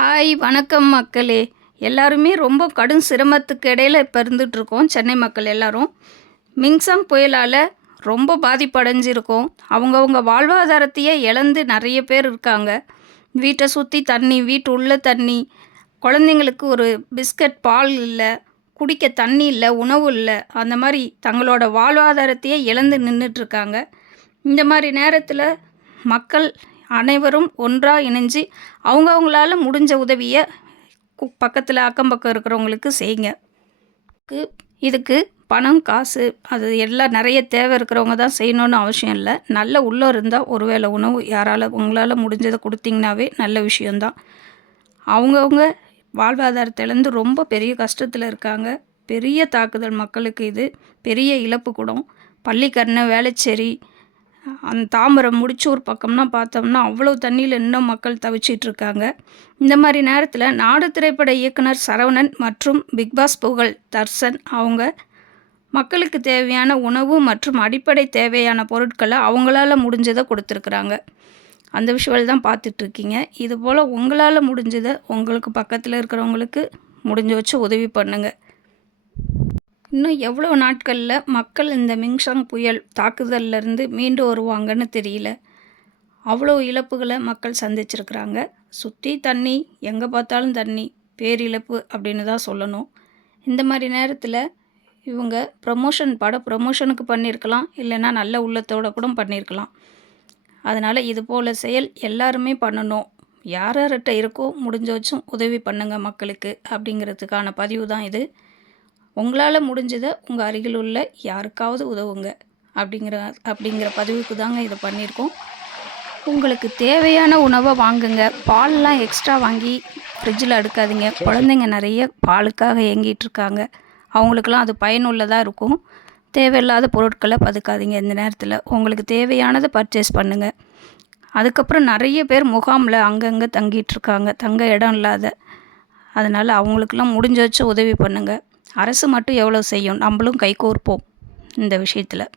Hi வணக்கம் மக்களே. எல்லாருமே ரொம்ப கடும் சிரமத்துக்கு இடையில இப்போ இருந்துகிட்ருக்கோம் சென்னை மக்கள் எல்லாரும். மின்சம் புயலால் ரொம்ப பாதிப்படைஞ்சிருக்கோம். அவங்கவுங்க வாழ்வாதாரத்தையே இழந்து நிறைய பேர் இருக்காங்க. வீட்டை சுற்றி தண்ணி வீட்டு உள்ள தண்ணி குழந்தைங்களுக்கு ஒரு பிஸ்கட் பால் இல்லை குடிக்க தண்ணி இல்லை உணவு இல்லை அந்த மாதிரி தங்களோட வாழ்வாதாரத்தையே இழந்து நின்றுட்டுருக்காங்க இந்த மாதிரி நேரத்தில் மக்கள் அனைவரும் ஒன்றாக இணைஞ்சு அவங்கவுங்களால முடிஞ்ச உதவியை பக்கத்தில் அக்கம் பக்கம் இருக்கிறவங்களுக்கு செய்யுங்க இதுக்கு பணம் காசு அது எல்லாம் நிறைய தேவை இருக்கிறவங்க தான் செய்யணும்னு அவசியம் இல்லை. நல்ல உள்ளே இருந்தால் ஒருவேளை உணவு யாரால் உங்களால் முடிஞ்சதை கொடுத்தீங்கனாவே நல்ல விஷயந்தான் அவங்கவுங்க வாழ்வாதாரத்திலேருந்து ரொம்ப பெரிய கஷ்டத்தில் இருக்காங்க. பெரிய தாக்குதல் மக்களுக்கு இது பெரிய இழப்பு கூடும். பள்ளிக்கரணை வேளச்சேரி அந்த தாம்பரம் முடிச்சூர் பக்கம்லாம் பார்த்தோம்னா அவ்வளோ தண்ணியில் இன்னும் மக்கள் தவிச்சிட்டு இருக்காங்க. இந்த மாதிரி நேரத்தில் நாடு திரைப்பட இயக்குனர் சரவணன் மற்றும் பிக்பாஸ் புகழ் தர்சன் அவங்க மக்களுக்கு தேவையான உணவு மற்றும் அடிப்படை தேவையான பொருட்களை அவங்களால முடிஞ்சதை கொடுத்துருக்குறாங்க. அந்த விஷுவல் தான் பார்த்துட்ருக்கீங்க இது போல் உங்களால் முடிஞ்சதை உங்களுக்கு பக்கத்தில் இருக்கிறவங்களுக்கு முடிஞ்ச வச்சு உதவி பண்ணுங்கள் இன்னும் எவ்வளோ நாட்களில் மக்கள் இந்த மிங்ஷாங் புயல் தாக்குதல்லேருந்து மீண்டு வருவாங்கன்னு தெரியல. அவ்வளோ இழப்புகளை மக்கள் சந்திச்சிருக்கிறாங்க. சுற்றி தண்ணி எங்கே பார்த்தாலும் தண்ணி பேரிழப்பு அப்படின்னு தான் சொல்லணும். இந்த மாதிரி நேரத்தில் இவங்க ப்ரமோஷன் பட ப்ரமோஷனுக்கு பண்ணியிருக்கலாம் இல்லைன்னா நல்ல உள்ளத்தோட கூட பண்ணியிருக்கலாம் அதனால் இது போல் செயல் எல்லாருமே பண்ணணும். யார்கிட்ட இருக்கோ முடிஞ்ச வச்சும் உதவி பண்ணுங்கள் மக்களுக்கு அப்படிங்கிறதுக்கான பதிவு தான் இது. உங்களால் முடிஞ்சதை உங்கள் அருகில் உள்ள யாருக்காவது உதவுங்க. அப்படிங்கிற அப்படிங்கிற பதிவுக்கு தாங்க இதை பண்ணியிருக்கோம். உங்களுக்கு தேவையான உணவை வாங்குங்க. பால்லாம் எக்ஸ்ட்ரா வாங்கி ஃப்ரிட்ஜில் அடுக்காதீங்க. குழந்தைங்க நிறைய பாலுக்காக ஏங்கிட்டு இருக்காங்க. அவங்களுக்கெல்லாம் அது பயனுள்ளதாக இருக்கும். தேவையில்லாத பொருட்களை பதுக்காதீங்க இந்த நேரத்தில். உங்களுக்கு தேவையானதை பர்ச்சேஸ் பண்ணுங்கள் அதுக்கப்புறம் நிறைய பேர் முகாமில் அங்கங்கே தங்கிட்டு இருக்காங்க. தங்க இடம் இல்லாத. அதனால் அவங்களுக்கெல்லாம் முடிஞ்ச வச்சு உதவி பண்ணுங்கள் அரசு மட்டும் எவ்வளோ செய்யும்? நம்மளும் கைகோர்ப்போம். இந்த விஷயத்தில்.